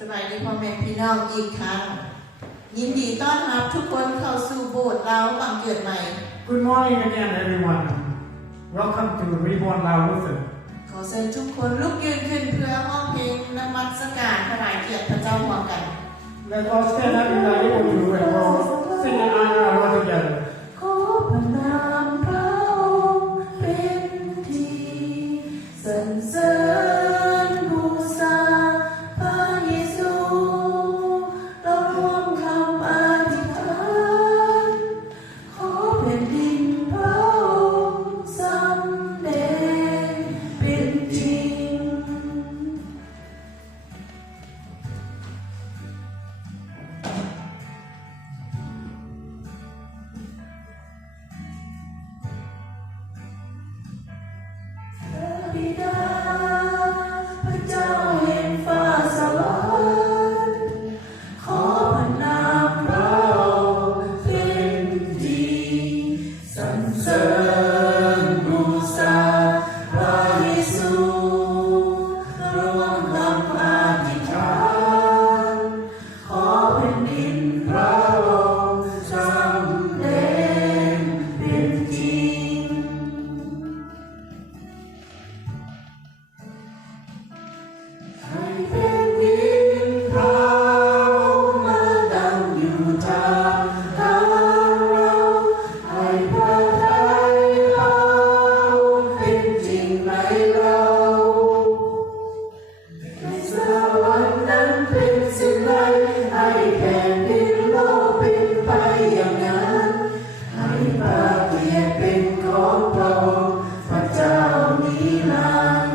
สบายดีพ่อแม่พี่น้องอีกครั้งยินดีต้อนรับทุกคนเข้าสู่โบสถ์เราบังเกิดใหม่ Good morning again, everyone. Welcome to Reborn Lao Luther. ขอเชิญทุกคนลุกยืนขึ้นเพื่อมอบเพลงนมัสการถวายเกียรติพระเจ้าร่วมกัน Let's all stand up in the able to and we'll sing and honor our Lord together. ขอพระนามพระองค์เป็นที่สรรเสริญบูชาพระเยซูเราร่วมคำอธิษฐานขอแผ่นดินพระองค์สำแดงเป็นจริงบิดาพระเจ้าแห่งฟ้าสวรรค์ขอพระนามพระองค์เป็นที่สรรเสริญบูชาพระเยซูร่วมคำอธิษฐานขอแผ่นดินพระองค์สำแดงเป็นจริงให้แผ่นดินพระองค์มาตั้งอยู่ทางเราให้พระทัยพระองค์เป็นจริงในเราในสวรรค์นั้นเป็นสิ่งใดให้แผ่นดินโลกเป็นไปอย่างนั้นให้พระเกียรติเป็นของพระองค์พระเจ้านิรันดร์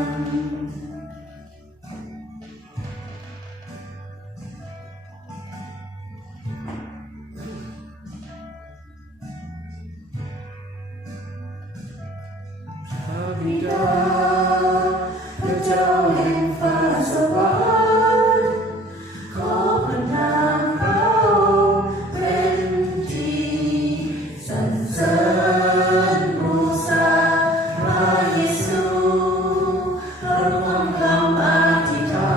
พระบิดาพระเจ้าแห่งฟ้าสวรรค์ขอพระนามพระองค์เป็นที่สรรเสริญบูชาพระเยซูเราร่วมคำอธิษฐา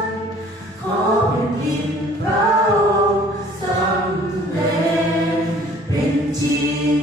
นขอแผ่นดินพระองค์สำแดงเป็นจริง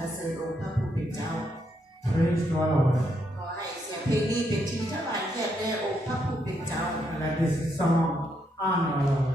รเสริญองค์พระผู้เป็นเจ้า Praise to our Lord. ขอให้เสียงเพลงนี้เป็นที่ถวายแด่องค์พระผู้เป็นเจ้า And let this song honor our Lord.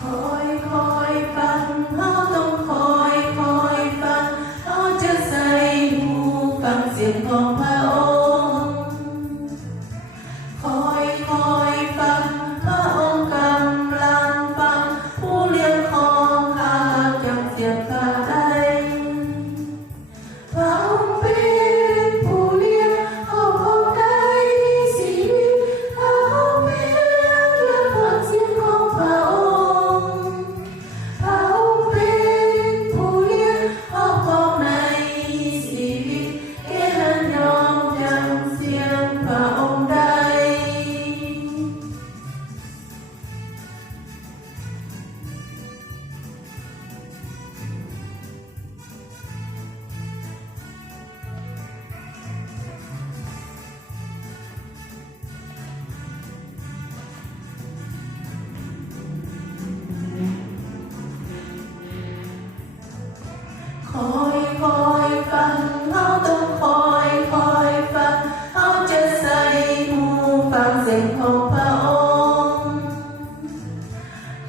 คอยคอยฟังเฮาต้องคอยคอยฟังเฮาจะใส่หูฟังเสียงของพระองค์คอยคอยฟังพระองค์กำลังฟังผู้เลี้ยงของข้าจำเสียงข้าได้พระองค์เป็นผู้เลี้ยงเขาของได้ชีวิตเขาเป็นและฟังเสียงของพระองค์พระองค์เป็นผู้เลี้ยงเขาของในชีวิตแค่นั้นยอมจำเสียงพระองค์ได้คอยคอยฟังเฮาต้องคอยคอยฟังเฮาจะใส่หูฟังเสียงของพระองค์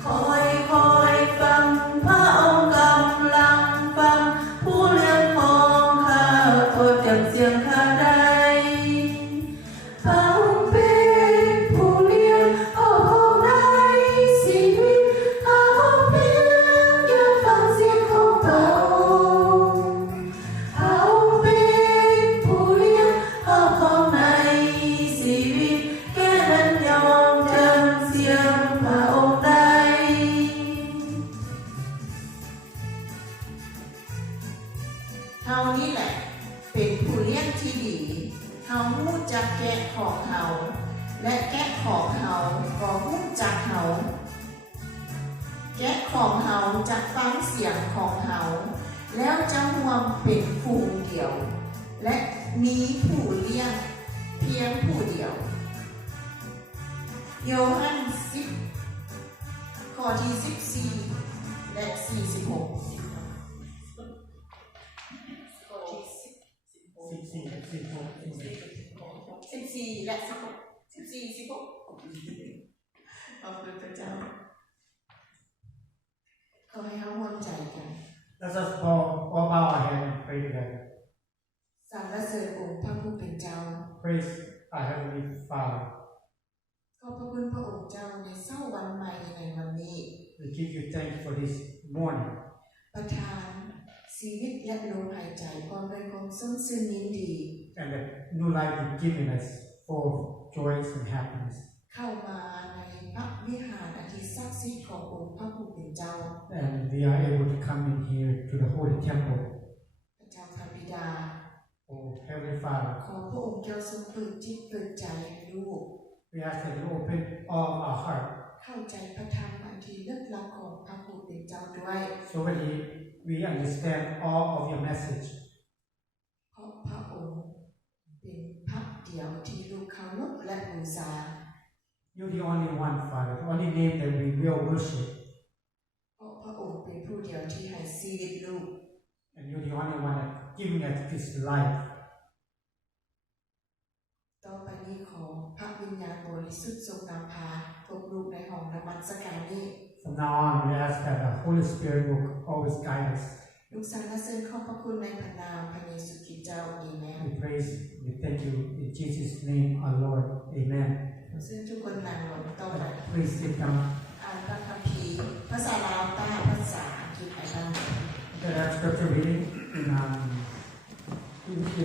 คอยคอยฟังพระองค์กำลังฟังผู้เลี้ยงของข้าโปรดจำเสียงข้าได้พระองค์เป็นผู้เลี้ยงเขาของได้ชีวิตเขาเพียงอยากฟังเสียงของพระองค์พระองค์เป็นผู้เลี้ยงเขาของในชีวิตแค่นั้นยอมจำเสียงพระองค์ได้เฮานี่แหละเป็นผู้เลี้ยงที่ดีเฮารู้จักแกะของเฮาและแกะของเฮาก็รู้จักเฮาแกะของเฮาจะฟังเสียงของเฮาแล้วจะรวมเป็นฝูงเดียวและมีผู้เลี้ยงเพียงผู้เดียวโยฮัน10ข้อที่14และ46ข้อที่14และ16 14 16ขอบคุณพระเจ้าขอให้เฮาร่วมใจกัน Let us all bow our head and pray together. สรรเสริญองค์พระผู้เป็นเจ้า Praise our Heavenly Father. ขอบพระคุณพระองค์เจ้าในเช้าวันใหม่ในวันนี้ We give you thanks for this morning ประทานชีวิตและลมหายใจความเป็นความสดชื่นยินดี and the new life you've given us full of joys and happiness. เข้ามาในพระวิหารอันที่ศักดิ์สิทธิ์ขององค์พระผู้เป็นเจ้า And we are able to come in here to the Holy Temple. พระเจ้าพระบิดา Oh, Heavenly Father, ขอพระองค์เจ้าทรงเปิดจิตเปิดใจให้ลูก we ask that you open all our heart เข้าใจพระธรรมอันที่ลึกลับของพระผู้เป็นเจ้าด้วย so that we understand all of your message. เพราะพระองค์เป็นพระเดียวที่ลูกเคารพและบูชา You're the only one, Father, the only name that we will worship. เพราะพระองค์เป็นผู้เดียวที่ให้ชีวิตลูก And you're the only one that giving us this life. ต่อไปนี้ขอพระวิญญาณบริสุทธิ์ทรงนำพาพวกลูกในห้องนมัสการนี้ From now on, we ask that the Holy Spirit will always guide us. ลูกสรรเสริญขอบพระคุณในพระนามพระเยซูคริสต์เจ้าอาเมน We praise, we thank you in Jesus' name, our Lord. Amen. ซึ่งทุกคนนั่งลงต่อไป Please sit down. อ่านพระคัมภีร์ภาษาลาวใต้ That scripture reading in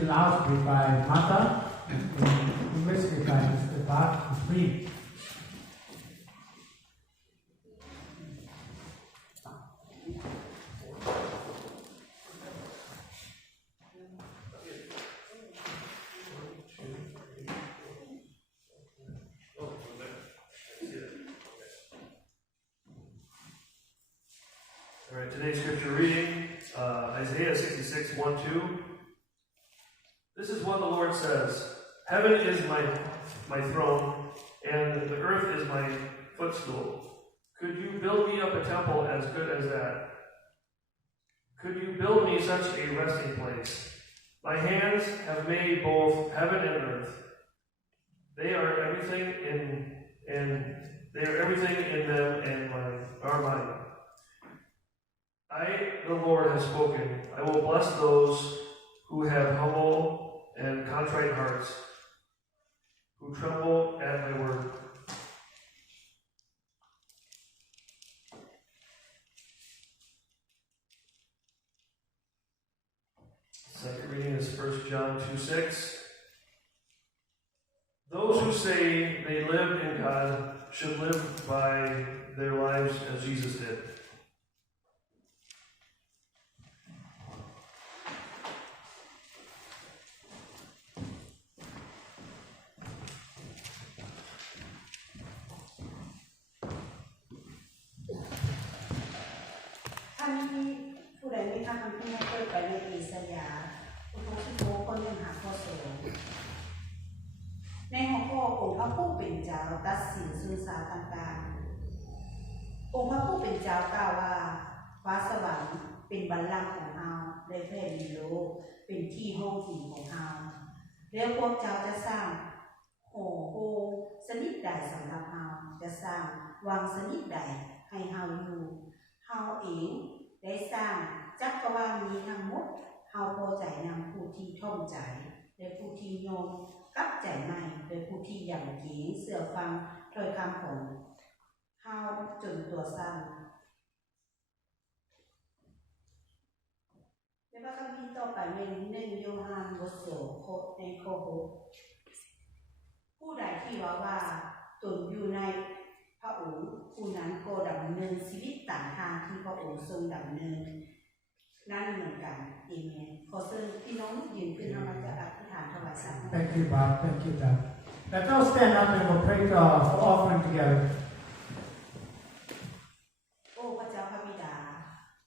Laos read by Martha and in English read by Mr. Bach and Reed. All right, today's scripture reading, Isaiah 66, 1-2. This is what the Lord says. Heaven is my throne, and the earth is my footstool. Could you build me up a temple as good as that? Could you build me such a resting place? My hands have made both heaven and earth. They are everything in them and are mine. I, the Lord, have spoken. I will bless those who have humble and contrite hearts, who tremble at my word. Second reading is 1 John 2:6. Those who say they live in God should live by their lives as Jesus did.ผู้ใดมีทางคำที่ไม่เคยไปในอิสยาห์ผู้ทรงที่โมคนยังหาข้อสรุปในหัวข้อองค์พระผู้เป็นเจ้าตัดสินสุสาต่างๆองค์พระผู้เป็นเจ้ากล่าวว่าฟ้าสวรรค์เป็นบัลลังก์ของเราและแผ่นดินโลกเป็นที่ห้องถิ่นของเราแล้วพวกเจ้าจะสร้างหอโฮชนิดใดสำหรับเราจะสร้างวังชนิดใดให้เราอยู่เราเองได้สร้างจักรวาลนี้ทั้งหมดเฮาพอใจนำผู้ที่ท่อมใจและผู้ที่โยมกลับใจใหม่และผู้ที่ยำเกรงเสื่อฟังถ้อยคำของเฮาจนตัวสั้นในพระคัมภีร์ต่อไปเป็น1โยฮันบท2ข้อในข้อ6ผู้ใดที่ว่าตนอยู่ในพระองค์ผู้นั้นก็ดำเนินชีวิตตามทางที่พระองค์ทรงดำเนินนั่นเหมือนกันเอเมนขอเชิญพี่น้องยืนขึ้นมาจะอธิษฐานถวายสักการะ Thank you, Bob. Thank you, Bob. Let's all stand up and we'll pray for offering together. โอ้พระเจ้าพระบิดา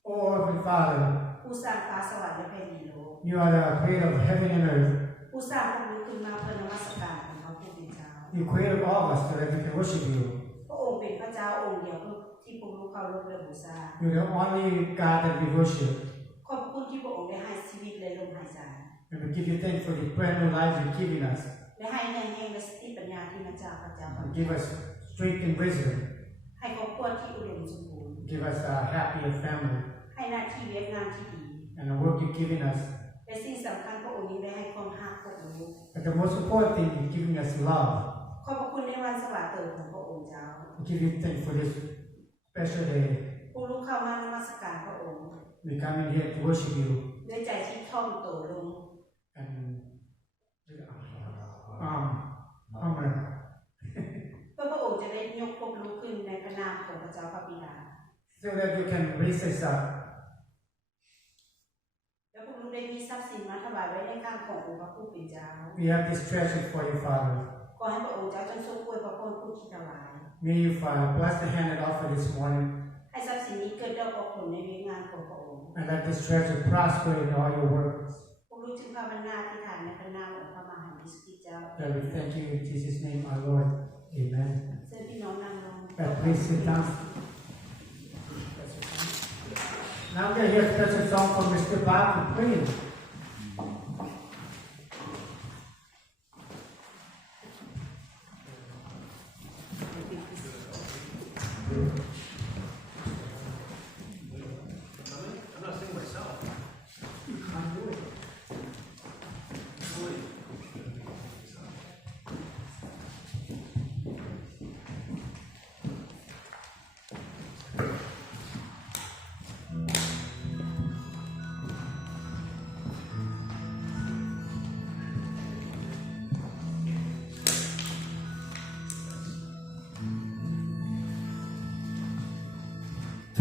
Oh, Heavenly Father, ผู้สร้างฟ้าสวรรค์และแผ่นดินโลก you are the creator of heaven and earth. ผู้สร้างพวกนี้ขึ้นมาเพื่อนมัสการของพระผู้เป็นเจ้า You created all of us so that we can worship you. พระองค์เป็นพระเจ้าองค์เดียวที่พวกลูกเคารพและบูชา You're the only God that we worship. ขอบคุณที่พระองค์ได้ให้ชีวิตและลมหายใจ And we give you thanks for the brand new life you've given us. และให้แห่งและสติปัญญาที่มาจากพระเจ้า You give us strength and wisdom. ให้ครอบครัวที่อุดมสมบูรณ์ Give us a happy family. ให้หน้าที่เวียกงานที่ดี And the work you've given us. และสิ่งสำคัญพระองค์นี้ได้ให้ความรักพวกลูก But the most important thing, you've given us love. ขอบคุณในวันสวาเติของพระองค์เจ้า We give you thanks for this special day. พวกลูกเข้ามานมัสการพระองค์ We come in here to worship you. ด้วยใจที่ท่อมโตลง And honor. เพื่อพระองค์จะได้ยกพวกลูกขึ้นในพระนามของพระเจ้าพระบิดา So that you can raise us up. แล้วพวกลูกได้มีทรัพย์สินมาถวายไว้ในข้างขององค์พระผู้เป็นเจ้า We have this treasure for you, Father. ขอให้พระองค์เจ้าจงทรงอวยพระพรผู้ที่ถวาย May you, Father, bless the hand that offered this morning. ให้ทรัพย์สินนี้เกิดดอกออกผลในเวงานของพระองค์ And let this treasure prosper in all your works. พวกลูกจึงภาวนาอธิษฐานในพระนามของพระมหาวิสุทธิเจ้า That we thank you in Jesus' name, our Lord. Amen. เชิญพี่น้องนั่งลง Please sit down. Now we're going to hear a special song from Mr. Bob to pray. I'm not singing myself. You can't do it.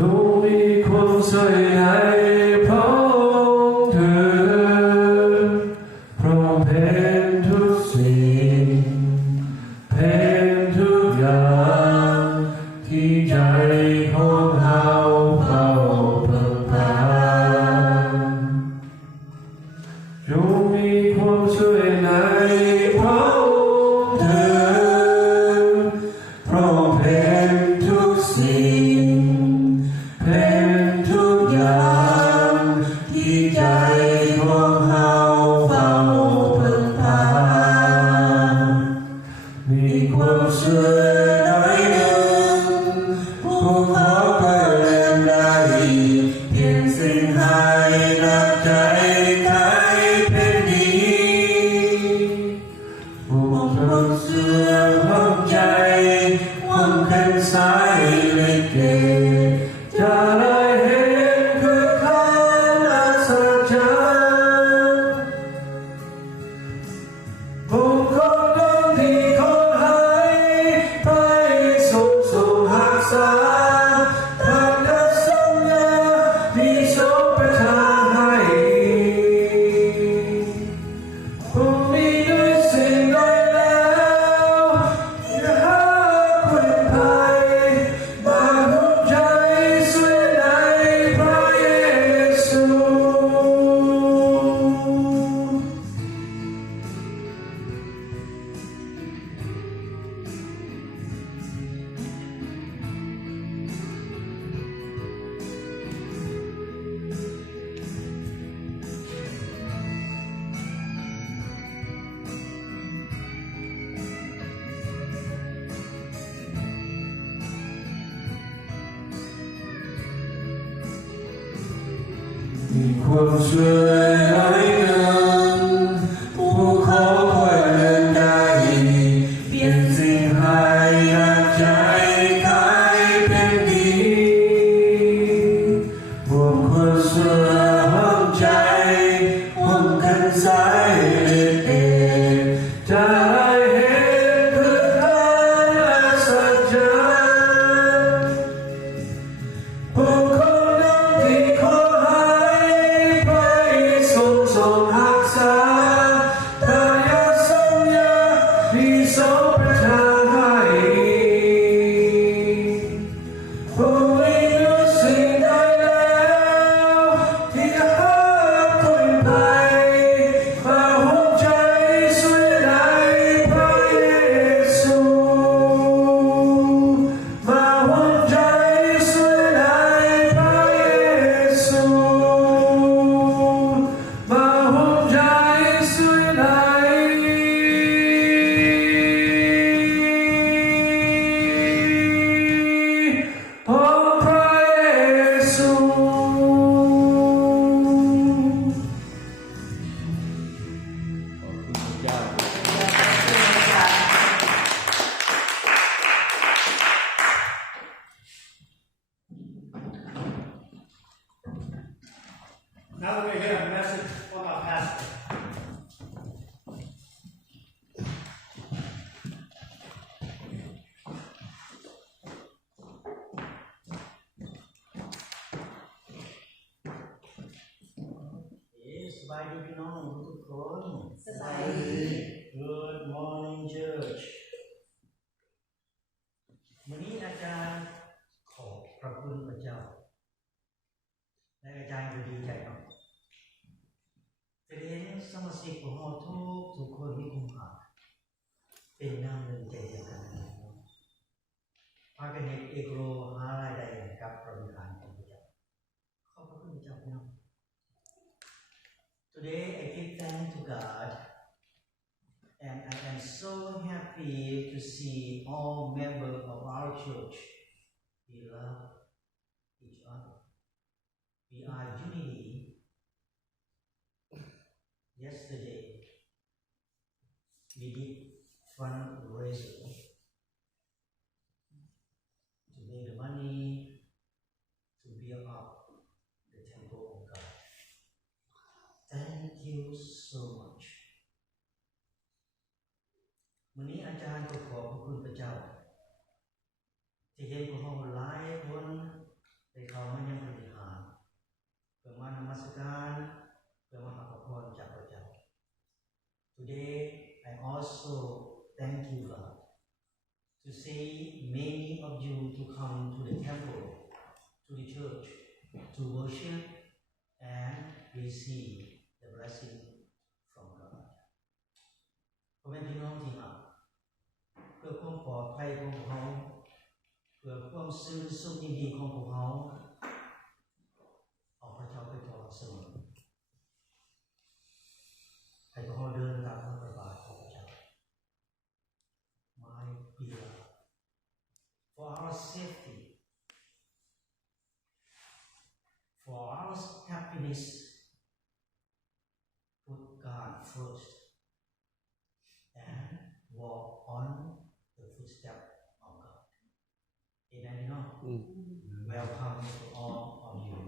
จงมีความสวยในพระองค์เถิดพระองค์เป็นทุกสิ่งเป็นทุกอย่างที่ใจของเราเฝ้าพึ่งพาจงมีความสวยในพระองค์เถิดพระองค์เป็นทุกสิ่งเป็นทุกอย่างที่ใจของเราเฝ้าพึ่งพามีความเชื่อหน่อยหนึ่งผู้ขอเพื่อเล่นได้เพียงสิ่งให้นับใจใครเป็นดีผู้ความเชื่อห้องใจความเข็นสายลิเกจะได้เห็นคือการอัศจรรย์ผู้คนนั้นที่คนหายไปสุขสุขหักษาทางกับสัญญาที่ทรงประทานให้ผู้มีด้วยสิ่งใดแล้วอย่าหาคนภัยมาหัวใจสวยในพระเยซู มีความช่วยหน่อยหนึ่งผู้ขอคอยเดินได้เปลี่ยนสิ่งให้นับใจใครเป็นดีรวมความเชื่อห้องใจห่วมกันสายเลือดเองจะได้เห็นคือการอัศจรรย์ผู้คนนั้นที่ขอให้ไปสุขสมหักษาทายาทสัญญาที่ทรงประทานให้ผู้มีด้วยสิ่งใดแล้วที่หาคนภัยมาหัวใจสวยในพระเยซูมาหัวใจสวยในพระเยซูมาหัวใจสวยในองค์พระเยซู Now we hear a message from our pastor. Yes, สบายดีพี่น้องทุกคน สบายดี Good morning church วันนี้อาจารย์ขอบพระคุณพระเจ้าและอาจารย์ก็ดีใจครับจะได้เห็นสมาชิกของเราทุกคนมีคุณค่าเป็นน้ำหนึ่งใจเดียวกันพากันเห็นเอกโลหารายได้กับพระวิหารของพระเจ้าขอบพระคุณพระเจ้าพี่น้อง Today I give thanks to God and I am so happy to see all members of our church. We love each other. We are unity. Yesterday, we did fundraiser to make the money to build up the temple of God. Thank you so much. วันนี้อาจารย์ก็ขอบพระคุณพระเจ้าที่เห็นพวกเราหลายคนได้เข้า ภัยของพวกเขาเพื่อความซื่อสุขยินดีของพวกเขาเอาพระเจ้าไปต่อเสมอให้พวกเขาเดินตามพระบาทของพระเจ้า My beloved for our safety for our happiness put God first and walk on the footsteps of God. Amen. You know? Welcome to all of you.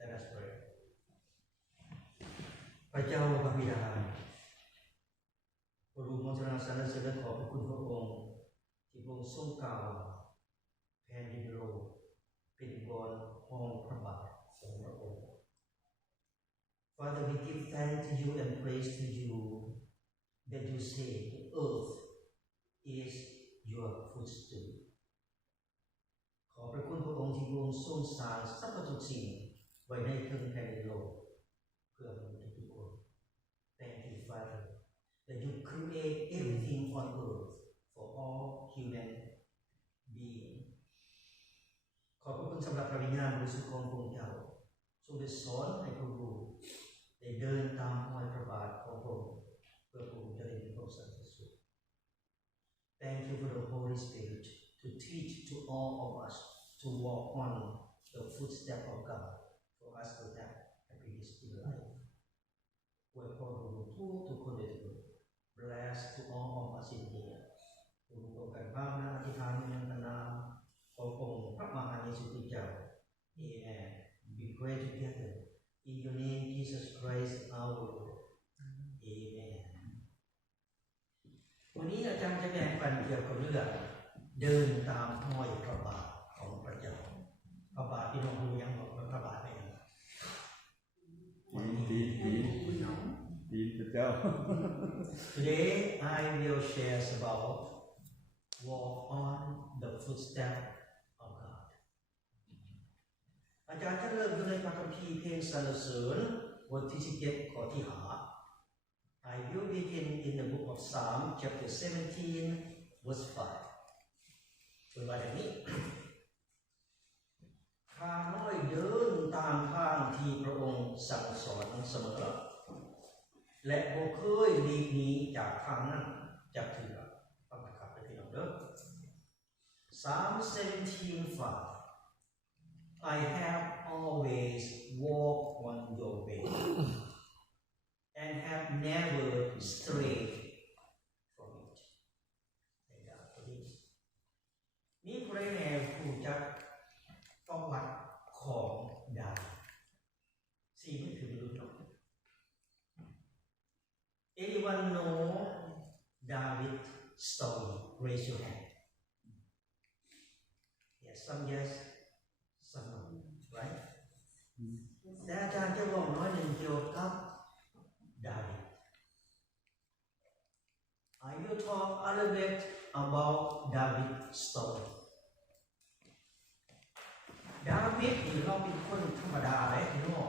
Let us pray. พระเจ้าพระบิดาพระรูปมรณะสรรเสริญขอบพระคุณพระองค์ที่พระองค์ทรงกล่าวแผ่นดินโลกเป็นบอนห้องพระบาทของพระองค์ Father, we give thanks to you and praise to you that you say the earth is your footstool. ขอพระคุณพระองค์ที่พระองค์ทรงสร้างสรรพทุกสิ่งไว้ในแผ่นดินโลกเพื่อมนุษย์ทุกคน Thank you, Father, that you create everything on earth for all human beings. ขอบพระคุณสำหรับพระวิญญาณบริสุทธิ์ของพระองค์เจ้าทรงได้สอนให้พวกเราได้เดินตามรอยพระบาทของพระองค์เพื่อพระองค์จะได้มีความสันติสุข Thank you for the Holy Spirit to teach to all of us to walk on the footsteps of God for us to have happiness in life. อวยพรทุกคนเลยทุกคน Bless to all of us in here. ผู้ร่วมกันภาวนาอธิษฐานในนามขององค์พระมหาเยซูคริสต์เจ้า Amen. We pray together in your name, Jesus Christ, our Lord. Amen. วันนี้อาจารย์จะแบ่งปันเกี่ยวกับเรื่องเดินตามห้อยพระบาทของพระเจ้าพระบาทที่น้องรู้ยังบอกว่าพระบาทเป็นยังไงดีพระเจ้า Today I will share about walk on the footsteps of God. อาจารย์จะเริ่มอยู่ในพระคัมภีร์เพลงสรรเสริญบทที่17ข้อที่5 I will begin in the book of Psalm chapter 17 verse 5เป็นว่าอย่างนี้ ข้าน้อยเดินตามทางที่พระองค์สั่งสอนเสมอและบ่เคยหลีกหนีจากทางนั้นจากเถื่อฟังนะครับพี่น้องเด้อ Psalm 17:5 I have always walked on your way and have never strayed from it ในดาบนี้นี่พระแม่ผู้จักประวัติของดาวิดสี่มันคือรู้เนาะ Anyone know David story? Raise your hand. Yes, some yes, some no, right? แต่อาจารย์จะบอกน้อยหนึ่งเกี่ยวกับดาวิด I will talk a little bit about David's story. ดาวิดนี่เราเป็นคนธรรมดาเลยพี่น้อง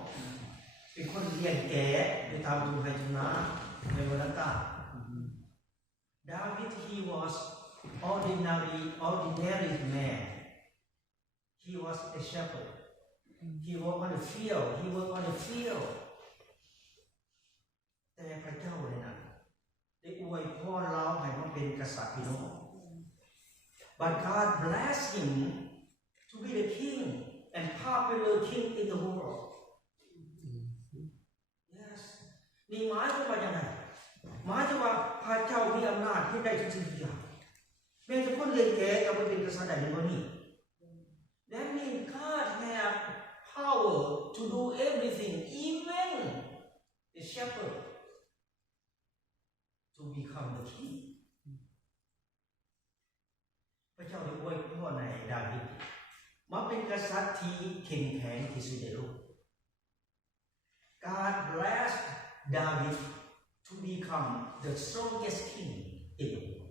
เป็นคนเลี้ยงแกะไปตามทุ่งไร่ทุ่งนาในวันนั้นDavid he was ordinary man. He was a shepherd. He worked on the field. แต่พระเจ้าเนี่ยนะได้อวยพรเราให้มาเป็นกษัตริย์พี่น้อง But God blessed him to be the king and popular king in the world. Yes. นี่หมายความว่าอย่างไรหมายถึงว่าพระเจ้ามีอำนาจที่ได้ทุกสิ่งทุกอย่างแม้จะคนเลี้ยงแกะก็ไปเป็นกษัตริย์ได้ในวันนี้ That means God have power to do everything, even the shepherd to become the king. พระเจ้าได้อวยพรในดาวิดมาเป็นกษัตริย์ที่เข้มแข็งที่สุดในโลก God blessed David to become the strongest king in the world.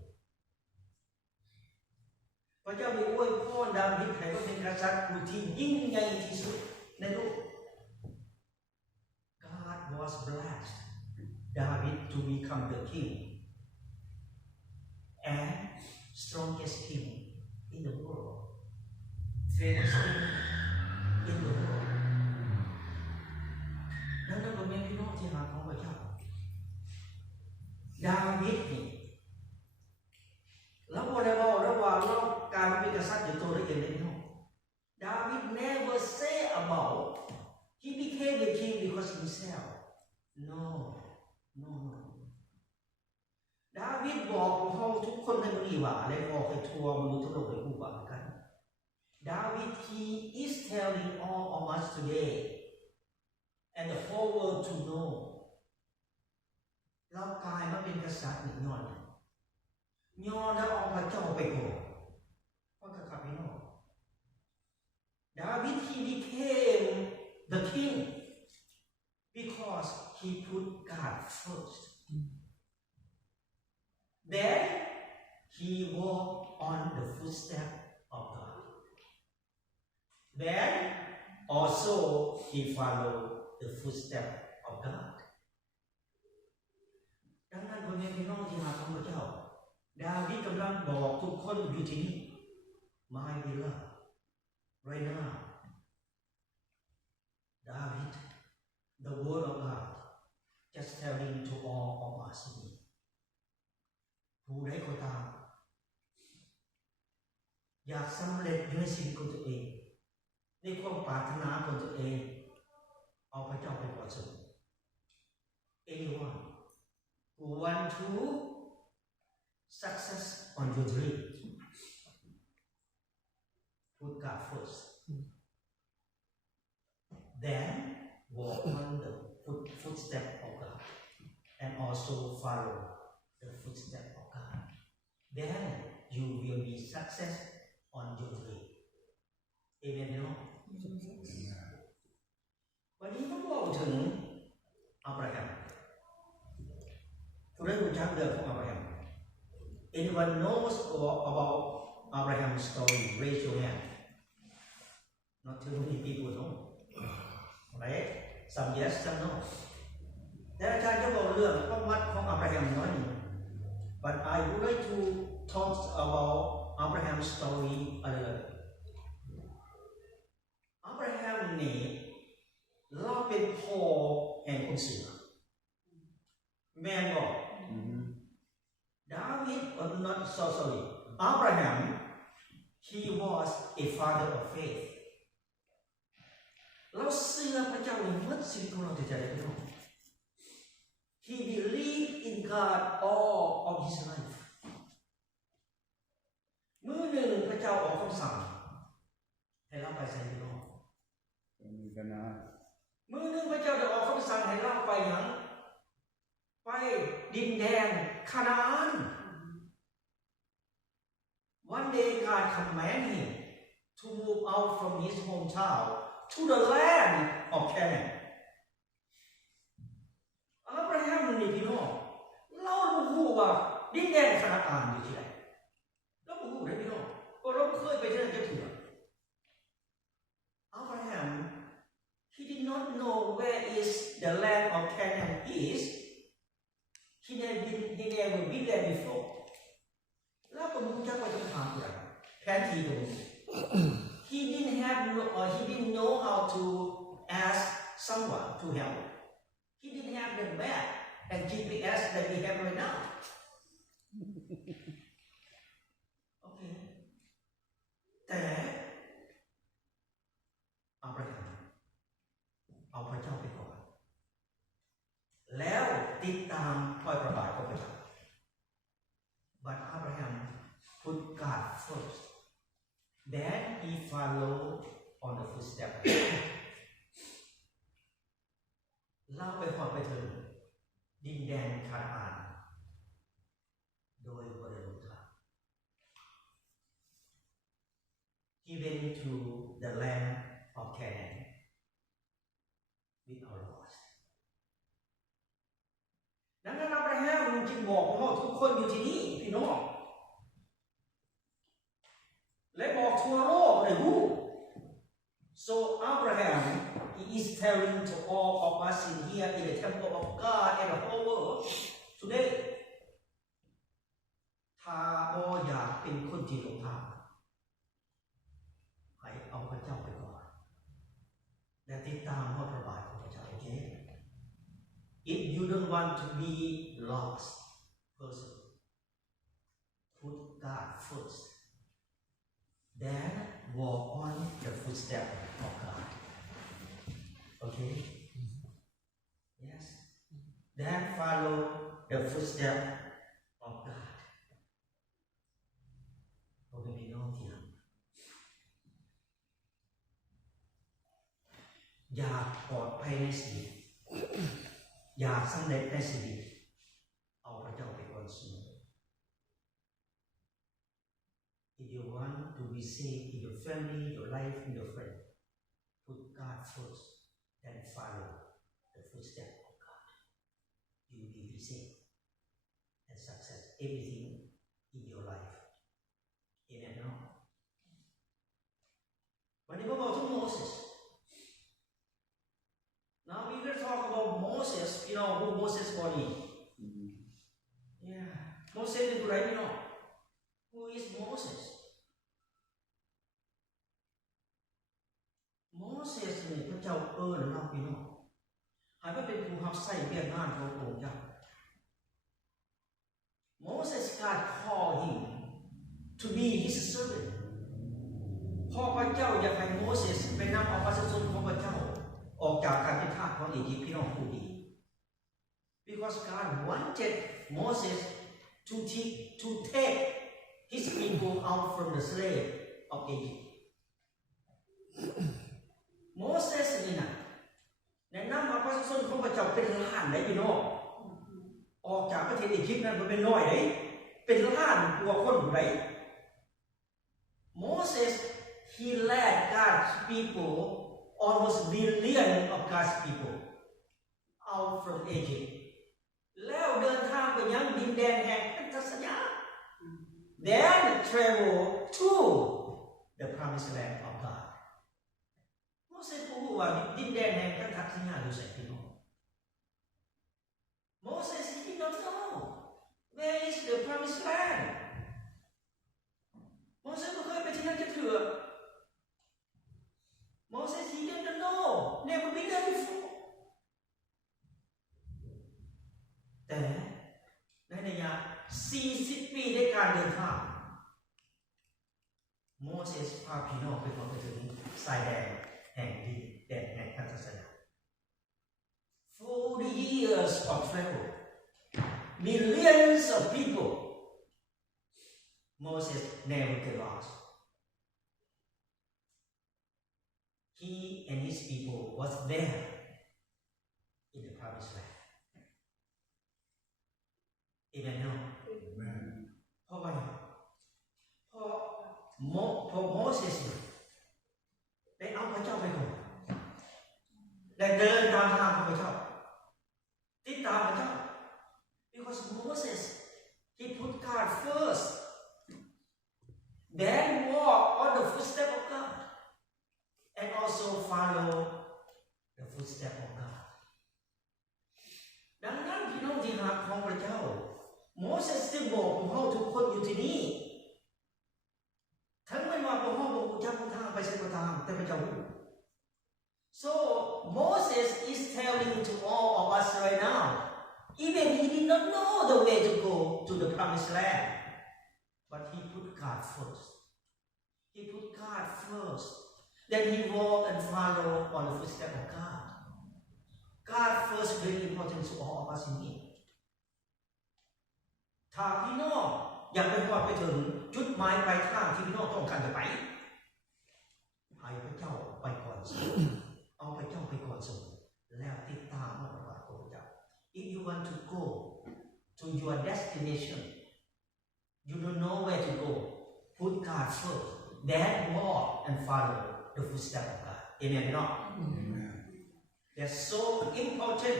พระเจ้าได้อวยพรดาวิดให้เป็นกษัตริย์ผู้ที่ยิ่งใหญ่ที่สุดในโลก God was blessed David to become the king and strongest king in the world famous king in the world ดังนั้นพ่อแม่พี่น้องที่รักของพระเจ้าดาวิดนี่เราบ่ได้เว้าแล้วว่าเราการเป็นกษัตริย์อยู่ตัวได้เองพี่น้อง David never say about he became the king because himself no ดาวิดบอกพวกเราทุกคนในมื้อนี้ว่าและบอกให้ทั่วมนุษย์โลกได้รู้ว่ากัน David he is telling all of us today and the whole world to know เรากลายมาเป็นกษัตริย์ย้อนแล้วเอาพระเจ้าไปก่อนว่าครับพี่น้อง David he became the king because he put God first then he walked on the footsteps of God then also he followed the footsteps of God ดังนั้นพ่อแม่พี่น้องที่รักของพระเจ้าดาวิดกำลังบอกทุกคนอยู่ที่นี่ My beloved right now David the word of God just telling to all of us ผู้ใดก็ตามอยากสำเร็จในสิ่งของตัวเองในความปรารถนาของตัวเองเอาพระเจ้าเป็นประเสริฐ Anyone who want to success on your dream put God first then walk on the footsteps of God and also follow the footsteps of God then you will be success on your dream Amen เนาะวันนี้เราบอกถึงอับราฮัมผู้ใดรู้จักเรื่องของอับราฮัมAnyone knows about Abraham's story? Raise your hand. Not too many people know. Right? Some yes, some no. แต่อาจารย์จะบอกเรื่องประวัติของอับราฮัมน้อยหนึ่ง But I would like to talk about Abraham's story a little. อับราฮัมนี่เราเป็นพ่อแห่งคนเสือแม่บอกDavid was not sorry. Abraham, he was a father of faith. เราเชื่อพระเจ้าในหมดสิ่งของเราที่จะได้พี่น้อง He believed in God all of his life. มื้อหนึ่งพระเจ้าออกคำสั่งให้เราไปใส่พี่น้องมื้อหนึ่งพระเจ้าได้ออกคำสั่งให้เราไปหยังไปดินแดนคานาอัน One day God commanded him to move out from his hometown to the land of Canaan. Abraham นี่พี่น้องเรารู้ว่าดินแดนคานาอันอยู่ที่ไหนเรารู้ได้พี่น้องก็เราเคยไปที่นั่นจักเทื่อ Abraham he did not know where is the land of Canaan is.He never been there before. แล้วก็รู้จักว่าจะทำอะไรแผนที่ตรงนี้ He didn't know how to ask someone to help. He didn't have the map and GPS that we have right now. Okay. แต่อับราฮัมเอาพระเจ้าไปก่อนแล้วติดตามคอยประบาทของพระเจ้า But Abraham put God first. Then he followed on the footsteps. เราไปขอไปถึงดินแดนคานาอันโดยบริรู้ทาง He went to the land of Canaan without loss.ดังนั้นอับราฮัมจึงบอกพวกเราทุกคนอยู่ที่นี่พี่น้องและบอกทั่วโลกให้รู้ So Abraham he is telling to all of us in here in the temple of God and the whole world today ถ้าบ่อยากเป็นคนที่หลงทางให้เอาพระเจ้าไปก่อนและติดตามพระบาทของพระเจ้าโอเค If you don't want to be lost person put God first then walk on the footsteps of God okay yes then follow the footsteps of God โอเคพี่น้องที่รักอยากปลอดภัยในชีวิตอยากสำเร็จในชีวิตเอาพระเจ้าไปก่อนเสมอ If you want to be safe in your family, your life, and your friend, put God first, then follow the footsteps of God. You will be safe and success everything in your life. Amen. No? วันนี้พระบอกถึง Moses. Now we're going to talk about Moses. You know who Moses was? Yeah. Moses is right, you know. Who is Moses? Moses นี่พระเจ้าเอิ้นเราพี่น้องให้มาเป็นผู้รับใช้เวียกงานของพระองค์เจ้า Moses God called him to be his servant พอพระเจ้าอยากให้โมเสสไปนำเอาประชาชนของพระเจ้าออกจากการเป็นทาสของอียิปต์พี่น้องผู้ดี Because God wanted Moses to take his people out from the slave of Egypt โมเสสนี่นะแนะนำเอาประชาชนของพระเจ้าเป็นล้านได้พี่น้องออกจากประเทศอียิปต์นั้นเป็นน้อยได้เป็นล้านกว่าคนได้ Moses he led God's people almost billion of God's people out from Egypt แล้วเดินทางไปยังดินแดนแห่งพันธสัญญา then travel to the promised land of God โมเสสรู้ว่าดินแดนแห่งพันธสัญญาอยู่ไสพี่น้อง Moses he did not know where is the promised land โมเสสบ่เคยไปที่นั่นจักเทื่อ Moses he didn't know never been there before แต่ในระยะ40 ปีในการเดินทางโมเสสพาพี่น้องไปถึงสายแดนแห่งดินแดนแห่งพันธสัญญา 40 years of travel millions of people Moses never get lost He and his people was there in the promised land. Amen. Amen. เพราะว่าพอโมเสสได้เอาพระเจ้าไปก่อนได้เดินตามทางของพระเจ้าติดตามพระเจ้า Because Moses he put God first then walk on the footsteps of God.And also follow the footsteps of God. ดังนั้นพี่น้องที่รักของพระเจ้าโมเสสได้บอกพวกเราทุกคนอยู่ที่นี่ทั้งไม่ว่าพวกเราบอกพระเจ้าทางไปเส้นทางแต่พระเจ้ารู้ So Moses is telling to all of us right now even he did not know the way to go to the promised land but he put God first. He put God first.Then he walk and follow on the footsteps of God. God first very important to all of us in here. ถ้าพี่น้องอยากไปถึงจุดหมายปลายทางที่พี่น้องต้องการจะไปให้พระเจ้าไปก่อนสิเอาพระเจ้าไปก่อนสิแล้วติดตามพระบาทของพระเจ้า If you want to go to your destination, you don't know where to go. Put God first. Then walk and follow.The footsteps of God. Amen. Amen. That's so important.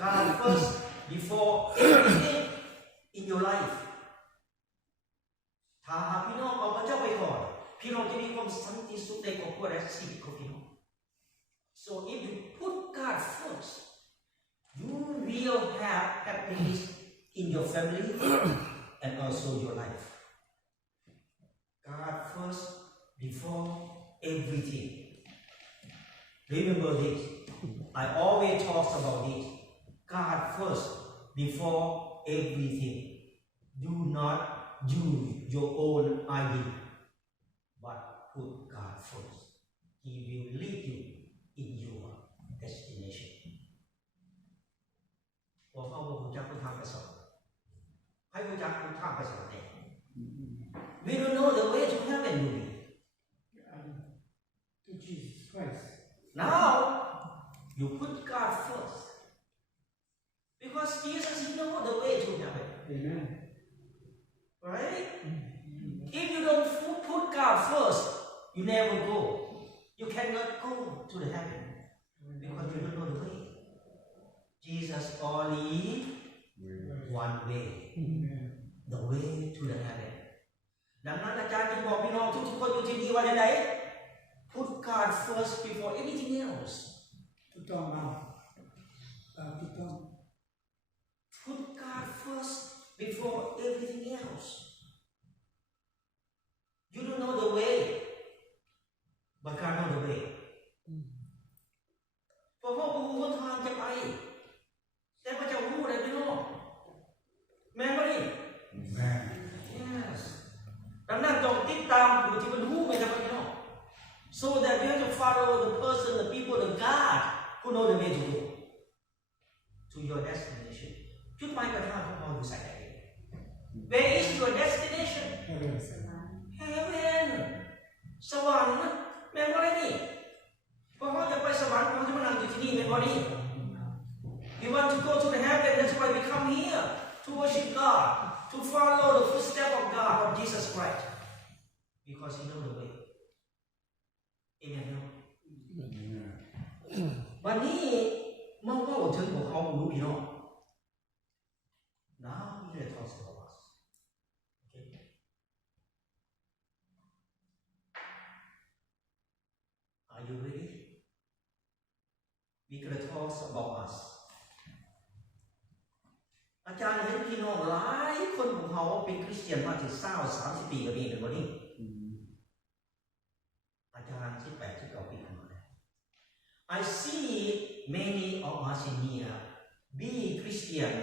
God first before everything in your life. ถ้าพี่น้องเอาพระเจ้าไปก่อนพี่น้องจะมีความสันติสุขในครอบครัวและชีวิตของพี่น้อง So if you put God first, you will have happiness in your family, and also your life. God first before everything. Remember this. I always talk about this. God first before everything. Do not use your own idea, but put God first. He will lead you in your destination. พวกเขาบอกจักทางไปสอนให้รู้จักทางไปสอนเอง We don't know the way to heaven, do we? To Jesus Christ. Now, you put God first. Because Jesus, He knows the way to heaven. Amen. Right? If you don't put God first, you never go. You cannot go to the heaven. Because you don't know the way. Jesus only one way. The way to the heaven. ดังนั้นอาจารย์จะบอกพี่น้องทุกๆคนอยู่ที่นี่ว่าอย่างไร Put God first before anything else. ถูกต้องครับถูกต้อง Put God first before everything else. You don't know the way, but God knows the way. เพราะพ่อรู้ว่าทางจะไปแต่พระเจ้ารู้อะไรพี่น้องแม่นบ่นี่ Yes. ดังนั้นต้องติดตามผู้ที่มันรู้ไหมครับพี่น้อง So that we have to follow the person, the people, the God who know the way to go to your destination. จุดหมายปลายทางของเราอยู่ไสใด Where is your destination? Heaven. สวรรค์แม่นบ่ได้นี่เพราะเราจะไปสวรรค์เราจะมานั่งอยู่ที่นี่แม่นบ่นี่ We want to go to the heaven. That's why we come here to worship God, to follow the footsteps of God, of Jesus Christ, because He knows the way. Amen. วันนี้มาเว้าถึงพวกเขารู้พี่น้อง Now we will talk about us. Okay. Are you ready? We will talk about us. อาจารย์เห็นพี่น้องหลายคนของเขาเป็นคริสเตียนมาถึง20-30 ปีก็มีเป็นบ่นี่อาจารย์18-19 ปีขึ้นมาแล้ว I see many of us in here be Christian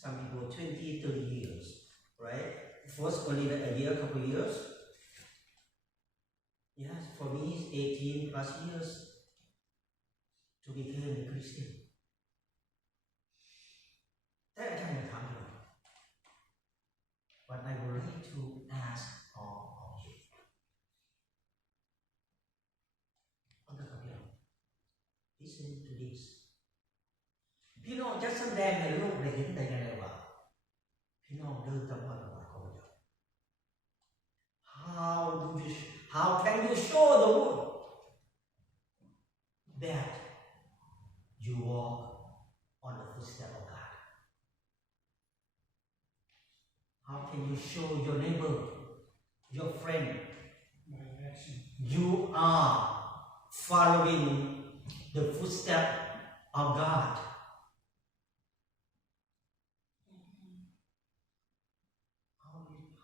some people 20-30 years right first only a year couple years yes for me 18 plus years to become a Christian แต่อาจารย์ถามอยู่ But I would like to ask all of you ฟังกันครับพี่น้อง Listen to this พี่น้องจะแสดงในโลกได้เห็นได้ยังไงว่าพี่น้องเดินตามรอยของพระเจ้า How can you show the world that you walk on the footsteps of God? How can you show your neighbor, your friend, you are following the footsteps of God?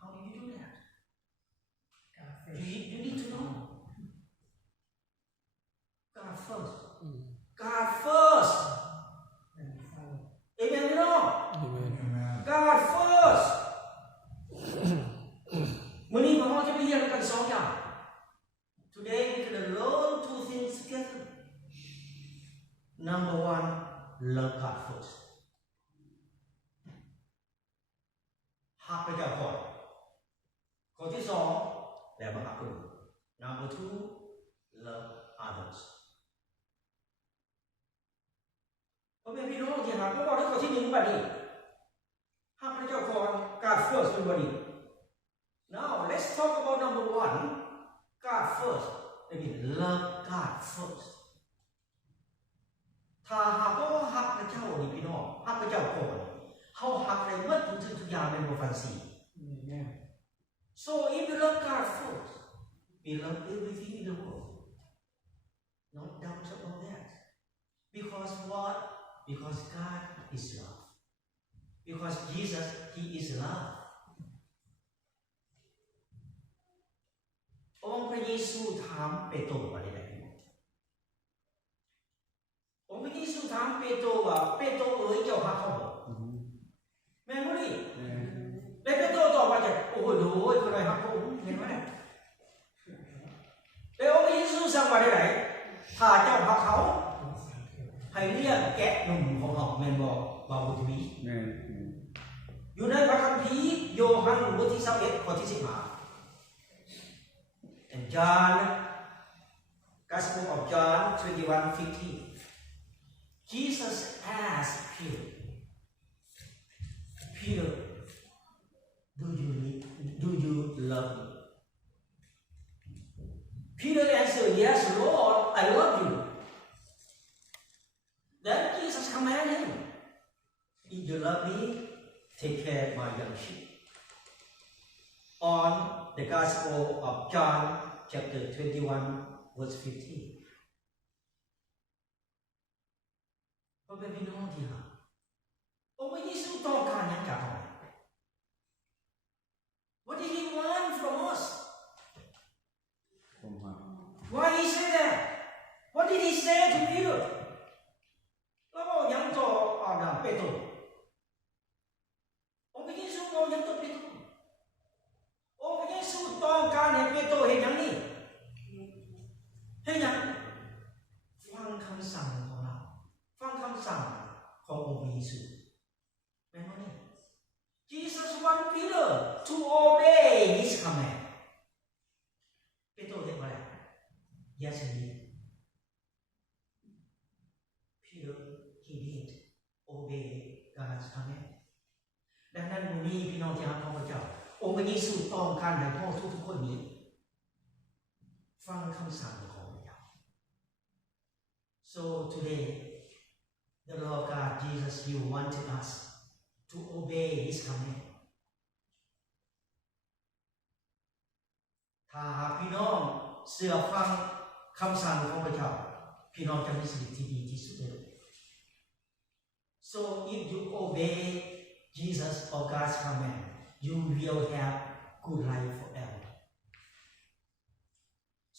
How do you do that? You need to know. God first. God first. Amen, you know? God first. วันนี้เราจะไปเรียนกัน2อย่าง Today we can learn 2 things together. Number 1, love God first. ฮักพระเจ้าก่อนข้อที่2แล้วมาฮักคนอื่น Number 2, love others. พ่อแม่พี่น้องที่ฮักก็บอกที่ข้อที่1บัดนี้ฮักพระเจ้าก่อน God first เป็นบัดนี้Now, let's talk about number 1, God first. I mean, love God first. ถ้าหากว่าฮักพระเจ้านี่พี่น้องฮักพระเจ้าก่อนเฮาฮักได้หมดทุกอย่างเป็นบ่ฟันสี So, if you love God first, we love everything in the world. No doubt about that. Because what? Because God is love. because Jesus he is love องค์พระเยซูถามเปโตรว่าได้องค์พระเยซูถามเปโตรว่าเปโตรเอ๋ยเจ้าฮักเขาบ่แม่นบ่นี่แล้วเปโตรตอบว่าจะโอ้โหโดยคนใดฮักพระองค์เห็นมั้ยแล้วองค์พระเยซูสั่งว่าได้ถ้าเจ้าฮักเขาให้เรียกแกะหนุ่มของเขาแม่นบ่บ่าวบุตรีอยู่ในพระคัมภีร์โยฮันบทที่21ข้อที่15 and John Gospel of John 21:15 Jesus asked Peter do you love me Peter answered yes Lord I love you then Jesus commanded him if you love me take care of my young sheep on the Gospel of John chapter 21 verse 15พ่อแม่พี่น้องที่รักองค์พระเยซูต้องการหยังจากเรา What did he want from us Why he said that What did he say to Peter แล้วบอกยังต่อเปโตรองค์พระเยซูบอกยังต่อเปโตรองค์พระเยซูต้องการให้เปโตรเห็นอย่างนี้เห็นอย่างฟังคำสั่งของเราฟังคำสั่งขององค์พระเยซูแม่นบ่นี่ Jesus want Peter to obey his command เปโตรเห็นบ่ล่ะ Yes he did Peter he did obey God's command ดังนั้นมื้อนี้พี่น้องที่รักของพระเจ้าองค์พระเยซูต้องการให้พวกทุกๆคนนี้ฟังคำสั่งของพระเจ้า So today the Lord God Jesus you wanted us to obey his command ถ้าหากพี่น้องเชื่อฟังคำสั่งของพระเจ้าพี่น้องจะมีชีวิตที่ดีที่สุดเลย So if you obey Jesus or God's command you will have good life forever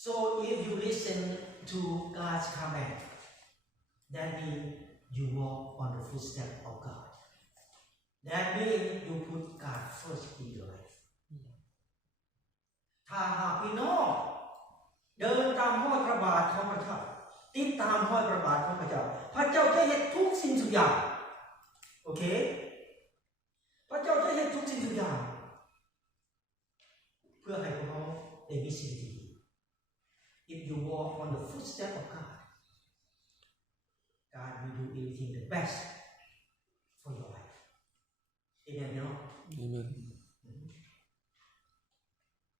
So if you listen to God's command that means you walk on the footsteps of God That means you put God first in your life ถ้าหากพี่น้องเดินตามห้อยพระบาทของพระเจ้าติดตามห้อยพระบาทของพระเจ้าพระเจ้าจะเฮ็ดทุกสิ่งทุกอย่างโอเคพระเจ้าจะเฮ็ดทุกสิ่งทุกอย่างเพื่อให้พวกเราได้มีชีวิตที่ดี If you walk on the footsteps of God God will do everything the best for your life Amen พี่น้อง Amen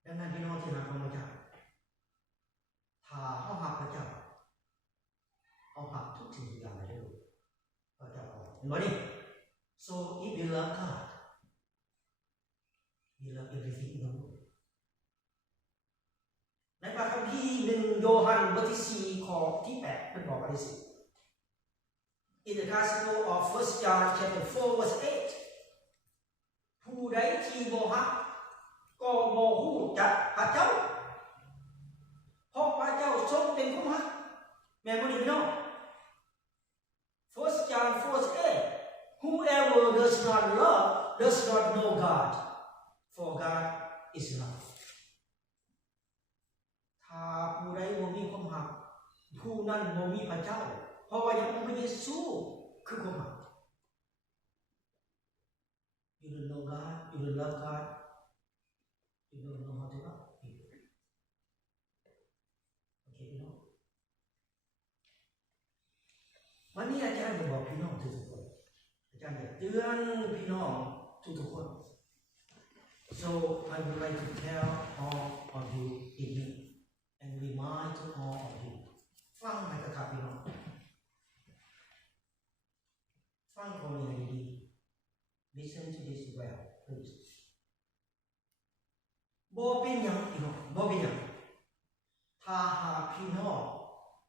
ดังนั้นพี่น้องที่รักของพระเจ้าถ้าเฮารักพระเจ้าเฮารักทุกสิ่งทุกอย่างเลยเด้อพระเจ้าบอกเห็นบ่นี่ So if you love God you love everything in the world ในพระคัมภีร์1โยฮันบทที่4ข้อที่8เพิ่นบอกว่าจังซี่ In the Gospel of 1 John chapter 4 verse 8ผู้ใดที่บ่ฮักก็บ่ฮู้จักพระเจ้าเพราะพระเจ้าทรงเป็นผู้ฮักแม่นบ่นี่พี่น้อง 1 John 4 verse 8 Whoever does not love does not know God for God is love ถ้าผู้ใดบ่มีความฮักผู้นั้นบ่มีพระเจ้าเพราะว่าอย่างองค์พระเยซูคือความฮัก You don't know God you don't love God you don't know how to love people โอเคพี่น้องวันนี้อาจารย์จะบอกพี่น้องทุกคนอาจารย์จะเตือนพี่น้องทุกคน So I would like to tell all of you in me and remind to all of you ฟังให้กับพี่น้องฟังคนนี้ดี Listen to this well please บ่เป็นหยังพี่น้องบ่เป็นหยังถ้าหากพี่น้อง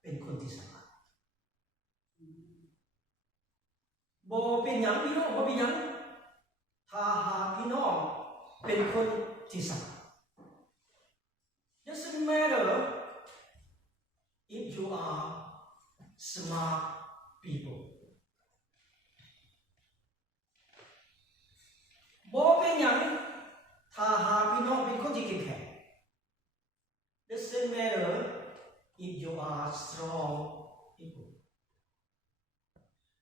เป็นคนที่สะอาดบ่เป็นหยังพี่น้องบ่เป็นหยัง ถ้าหากพี่น้องเป็นคนที่สัตย์ doesn't matter if you are smart people บ่เป็นหยังถ้าหากพี่น้องเป็นคนที่เข้มแข็ง doesn't matter if you are strong people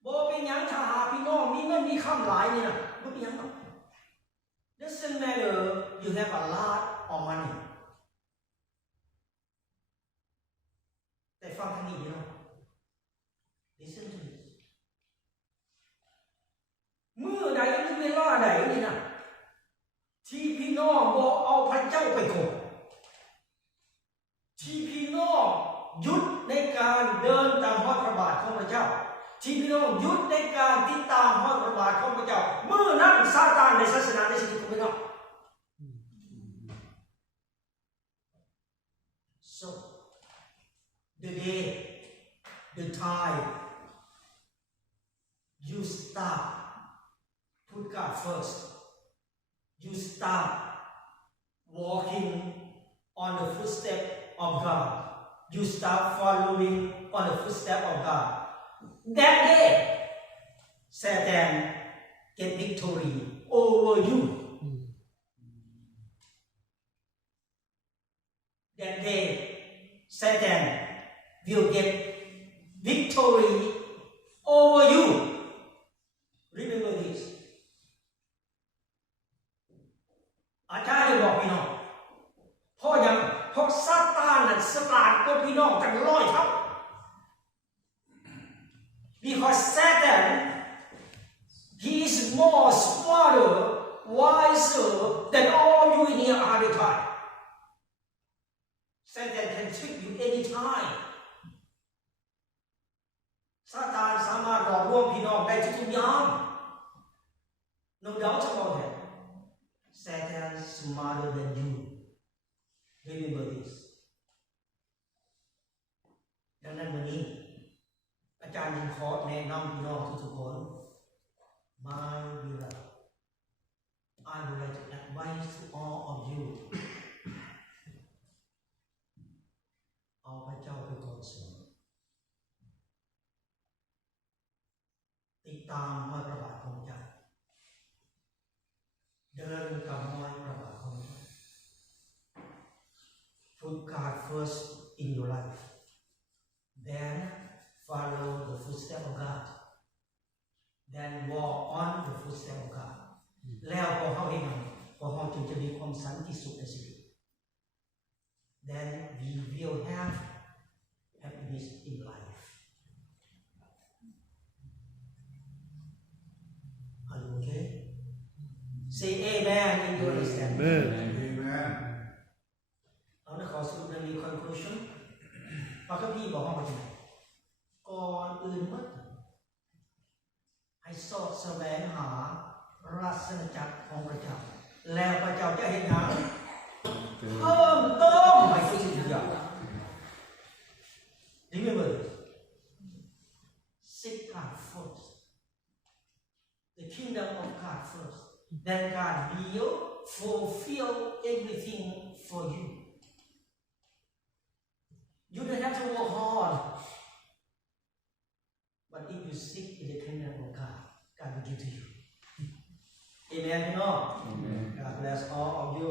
บ่เป็นหยังถ้าหากพี่น้องมีเงินมีคำหลายนี่นะบ่เป็นหยังหรอก doesn't matter you have a lot of money แต่ฟังทางนี้พี่น้อง listen to this มื้อใดหรือเวลาใดนี่นะที่พี่น้องบ่เอาพระเจ้าไปก่อนที่พี่น้องหยุดในการเดินตามรอยพระบาทของพระเจ้าที่พี่น้องหยุดในการติดตามรอยพระบาทของพระเจ้ามื้อนั้นซาตานในศาสนาในชีวิตของพี่น้อง so the day the time you start put God first you start walking on the footstep of God you start following on the footstep of God that day Satan get victory over you that day Satan will get victory over you remember this อาจารย์บอกพี่น้องเพราะยังเพราะซาตานน่ะฉลาดกว่าพี่น้องกัน100 เท่า because Satan he is more smarter wiser than all you in here are the time Satan can trick you anytime ซาตานสามารถหลอกลวงพี่น้องได้ทุกๆยาม no doubt about that Satan is smarter than you remember this ดังนั้นวันนี้อาจารย์จึงขอแนะนำพี่น้องทุกๆคน My beloved I would like to advise to all of you เอาพระเจ้าไปก่อนเสมอติดตามรอยพระบาทของพระเจ้าเดินกับรอยพระบาทของพระเจ้า Put God first in your life then follow the footstep of God then walk on the footstep of God แล้วพอเขาเห็นพอเขาจึงจะมีความสันติสุขในชีวิต then we will have happiness in life are you okay say amen in your understanding Amen เอานะขอสรุปใน conclusion พระคัมภีร์บอกว่าว่าไงก่อนอื่นหมดให้สอดแสวงหาราชอาณาจักรของพระเจ้าแล้วพระเจ้าจะเห็นหยังเพิ่มเติมให้ทุกสิ่งทุกอย่าง Remember seek God first the kingdom of God first then God will fulfill everything for you you don't have to work hard but if you seek in the kingdom of God God will give to you Amen พี่น้อง Amen God bless all of you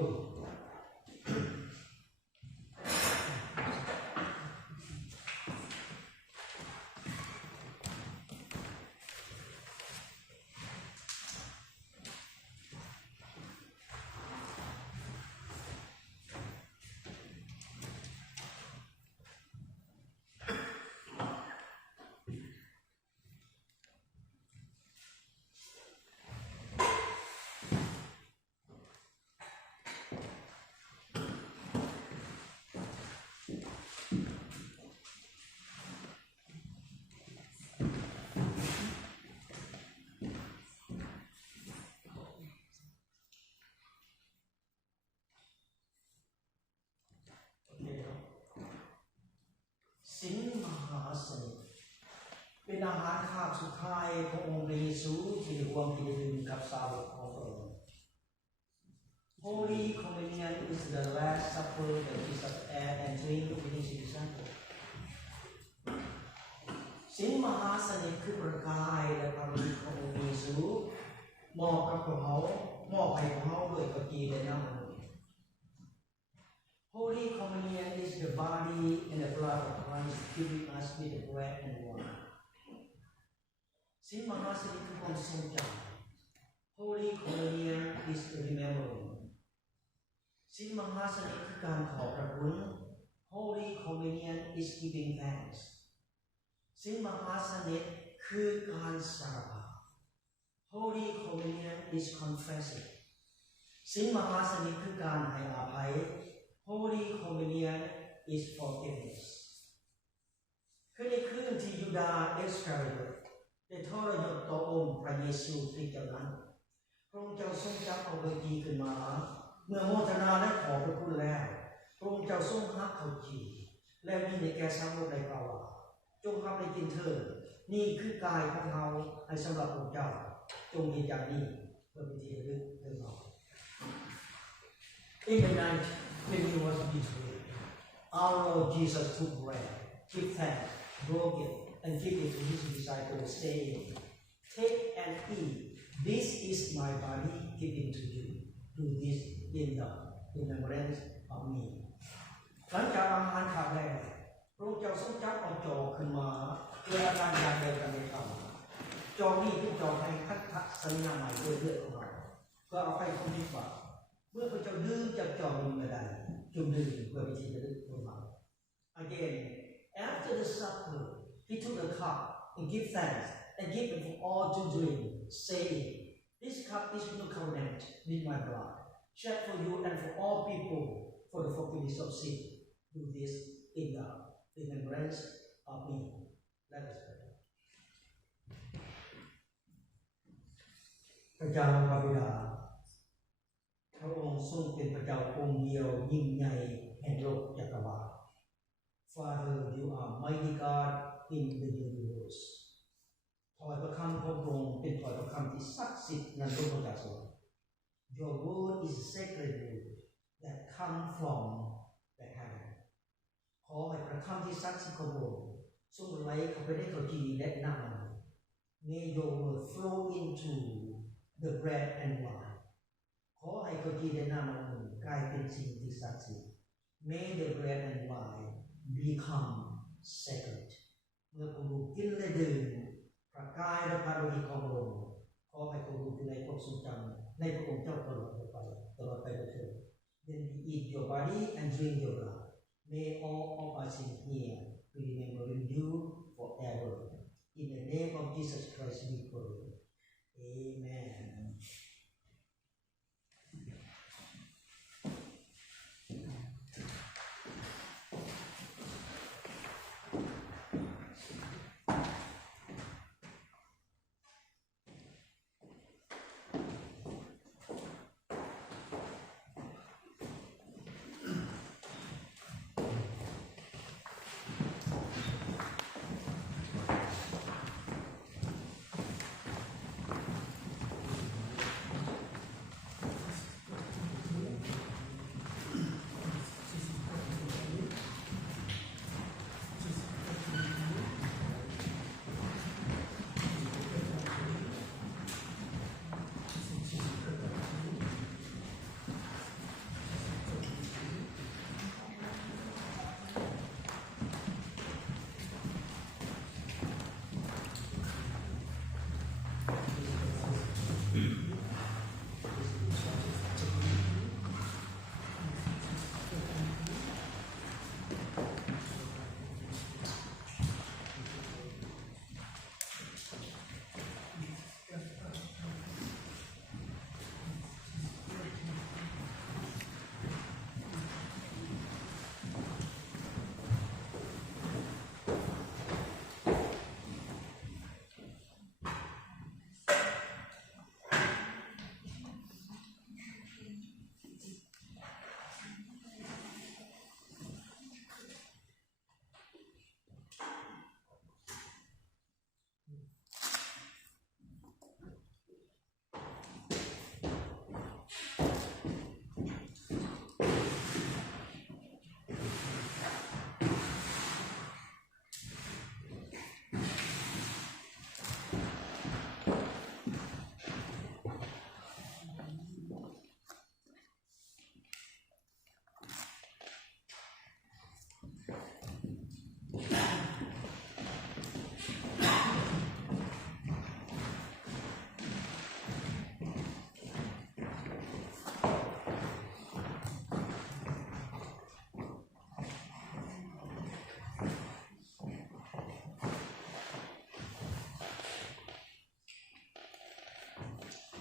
สินมหาสนิทเป็นอาหารคาบสุดท้ายขององค์พระเยซูที่รวมกินดื่มกับสาวกของพระองค์ Holy Communion is the last supper that Jesus ate and drink with his disciples. ศีลมหาสนิทคือประกายและพระฤทธิ์ขององค์เยซูมอบกับพวกเขามอบให้พวกเขาด้วยกฐินและน้ำมัน Holy Communion is the body and the blood of Christ giving us with the bread and wine. ศีลมหาสนิทคือความทรงจำ Holy Communion is the remembering. ศีลมหาสนิทคือการขอบพระคุณ Holy Communion is giving thanks. ศีลมหาสนิทคือการสารภาพ Holy Communion is confessing. ศีลมหาสนิทคือการให้อภัย Holy Communion is forgiveness. คือในคืนที่ยูดาห์อิสราเอลได้ทรยศต่อองค์พระเยซูคริสต์เจ้านั้นพระองค์เจ้าทรงจับเอาใบจีขึ้นมาเมื่อโมทนาและขอบพระคุณแล้วพระองค์เจ้าทรงหักเขาจีแล้วมีในแก่สาวกได้กล่าวว่าจงรับได้กินเถิดนี่คือกายของเราให้สำหรับพระเจ้าจงเฮ็ดอย่างนี้เพื่อเป็นที่ระลึกถึงเรา In the night when he was betrayed, our Lord Jesus took bread, gave thanks, broke it, and gave it to his disciples, saying, Take and eat. This is my body given to you. Do this in the remembrance of me. หลังจากอาหารคาบแล้วพระองค์เจ้าทรงจับเอาจอขึ้นมาเพื่ออาการอย่างเดียวกันในคำจอนี้เป็นจอให้พันธสัญญาใหม่ด้วยเลือดของเราเพื่อเอาไปคำนิบาเมื่อพระเจ้าดื่มจากจอนี้มาได้จงดื่มเพื่อวิธีระลึกถึงเรา Again, after the supper, he took the cup and gave thanks and gave it for all to drink, saying, This cup is new covenant with my blood, shed for you and for all people for the forgiveness of sin. Do this in the remembrance of me. Let us pray. พระเจ้าพระบิดาพระองค์ทรงเป็นพระเจ้าองค์เดียวยิ่งใหญ่แห่งโลกจักรวาล Father, you are mighty God in the universe. ถอยพระคำของพระองค์เป็นถอยพระคำที่ศักดิ์สิทธิ์ในโลกจักรวาล Your word is sacred word that come from the heaven. ขอให้พระคำที่ศักดิ์สิทธิ์ของพระองค์ทรงไหลเข้าไปในขจีและน้ำมัน May your word flow into the bread and wine. ขอให้ขจีและน้ำมันกลายเป็นสิ่งที่ศักดิ์สิทธิ์ May the bread and wine become sacred. เมื่อพระองค์กินและดื่มพระกายและพระโลหิตของพระองค์ขอให้พระองค์อยู่ในความทรงจำในพระองค์เจ้าตลอดไปเถิด Then we eat your body and drink your blood. May all of us in here be remembering you forever. In the name of Jesus Christ we pray. Amen.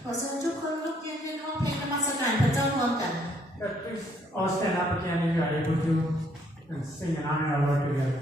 ขอเชิญทุกคนลุกยืนขึ้นร้องเพลงนมัสการพระเจ้ารวมกัน But please all stand up again if you are able to and sing and honor our Lord together.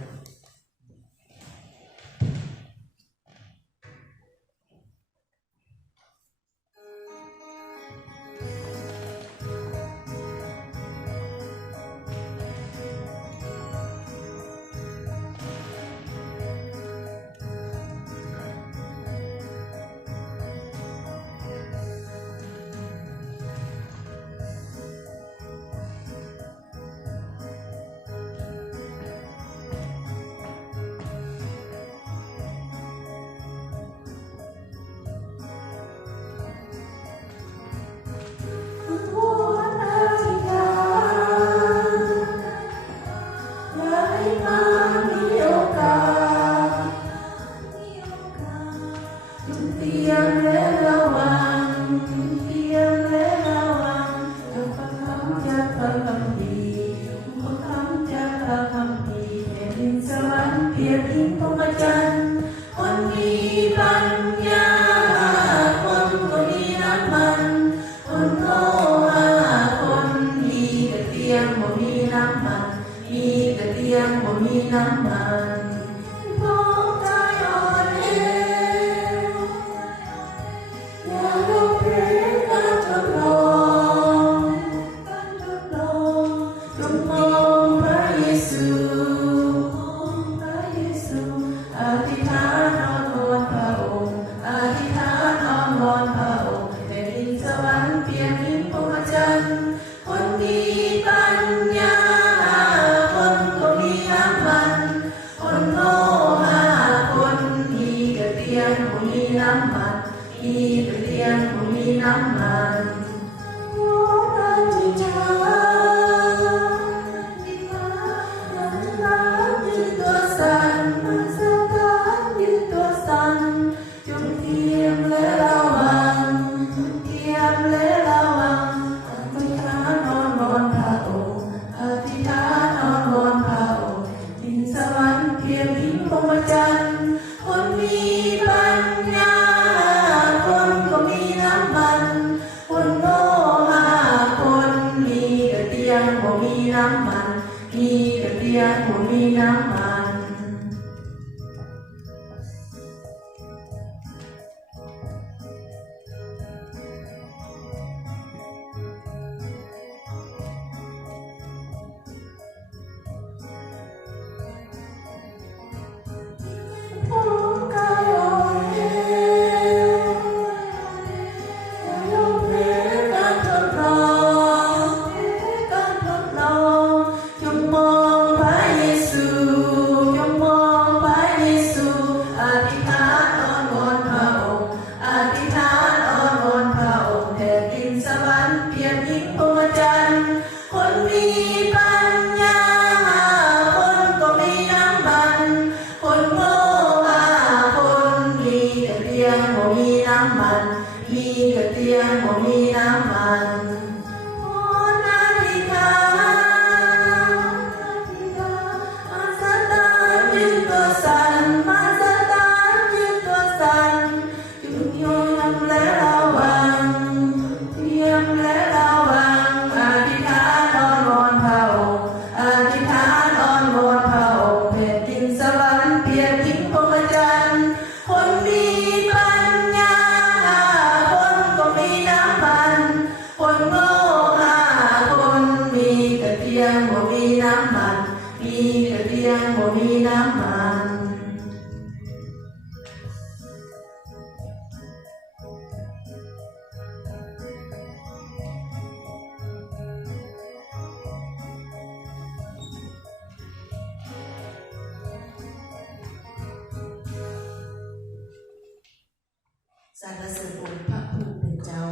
สรรเสริญองค์พระผู้เป็นเจ้า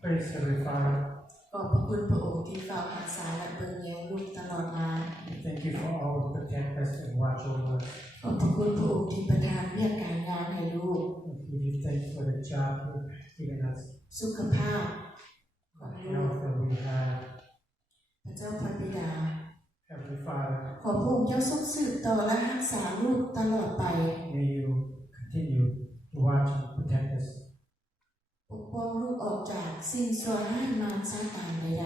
Praise Heavenly Father. ขอบพระคุณพระองค์ที่เฝ้ารักษาและเบิ่งแยงลูกตลอดมา Thank you for all the protect us and watch over us. ขอบพระคุณพระองค์ที่ประทานเรื่องการงานให้ลูก We give thanks for the job you've given us, สุขภาพของ the ลูก health that we have. พระเจ้าพระบิดา Heavenly Father, ขอพระองค์เจ้าทรงสืบต่อและรักษาลูกตลอดไป may you continue to watch and protect us. ปกป้องลูกออกจากสิ่งชั่วร้ายมารซาตานใด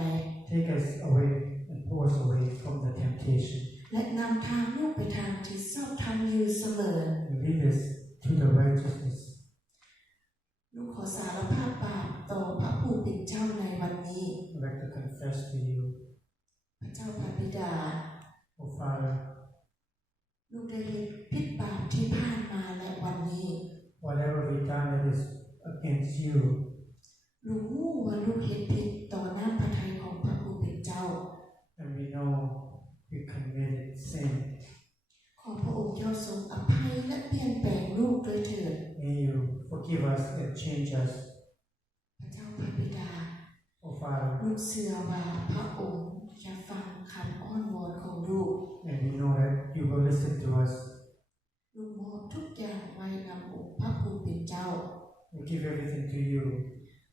Take us away and pull us away from the temptation. ๆและนำทางลูกไปทางที่ชอบธรรมอยู่เสมอ And lead us to the righteousness. ลูกขอสารภาพบาปต่อพระผู้เป็นเจ้าในวันนี้ I'd like to confess to you, พระเจ้าพระบิดา O Father, ลูกได้เฮ็ดผิดบาปที่ผ่านมาและวันนี้ whatever we've done that is against you, ลูกรู้ว่าลูกเฮ็ดผิดต่อหน้าพระทัยของพระผู้เป็นเจ้า and we know we committed sin. ขอพระองค์เจ้าทรงอภัยและเปลี่ยนแปลงลูกด้วยเถิด May you forgive us and change us, พระเจ้าพระบิดา O Father. ลูกเชื่อว่าพระองค์จะฟังคำอ้อนวอนของลูก And we know that you will listen to us. ลูกมอบทุกอย่างไว้นำองค์พระผู้เป็นเจ้า We give everything to you.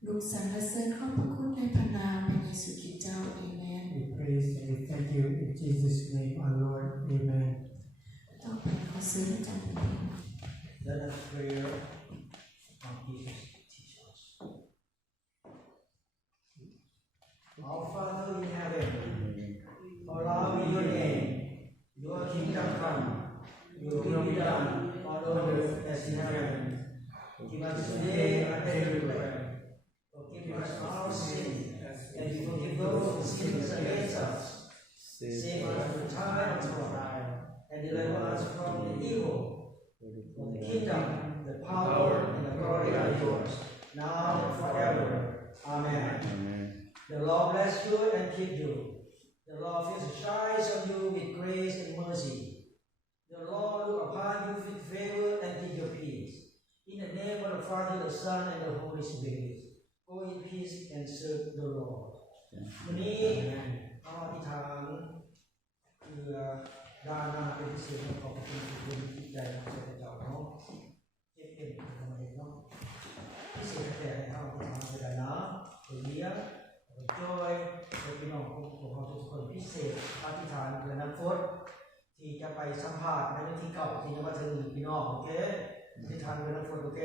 ลูกสรรเสริญขอบพระคุณในพระนามพระเยซูคริสต์เจ้าอาเมน We praise and we thank you in Jesus' name, our Lord. Amen. ต่อไปขอเชิญอาจารย์เป็น Let us pray on Jesus teach us. Our Father in heaven, hallowed be your name. Your kingdom come. Your will be done on earth as in heaven. Give us today our daily bread. Forgive us our sins, and we forgive those who sin against us. Save us from the time of trial, and deliver us from the evil. For the kingdom, the power, and the glory are yours, now and forever. Amen. Amen. The Lord bless you and keep you. The Lord shines on you with grace and mercy. The Lord look upon you with favor and give you peace. In the name of the Father, the Son, and the Holy Spirit. Go in peace and serve the Lord. วันนี้เอาอธิษฐานเพื่อด้านหน้าเป็นพิเศษขอบคุณทุกคนที่ใจของพระเจ้าเนาะเจ็บเป็นธรรมดาเนาะพิเศษแต่ให้เอาอธิษฐานไปได้นะตัวเลี้ยงจอยพี่น้องของเราทุกคนพิเศษอธิษฐานเพื่อนักโทษที่จะไปสัมภาษณ์ในวันที่9ที่จะมาถึงพี่น้องโอเคอธิษฐานเพื่อนักโทษโอเค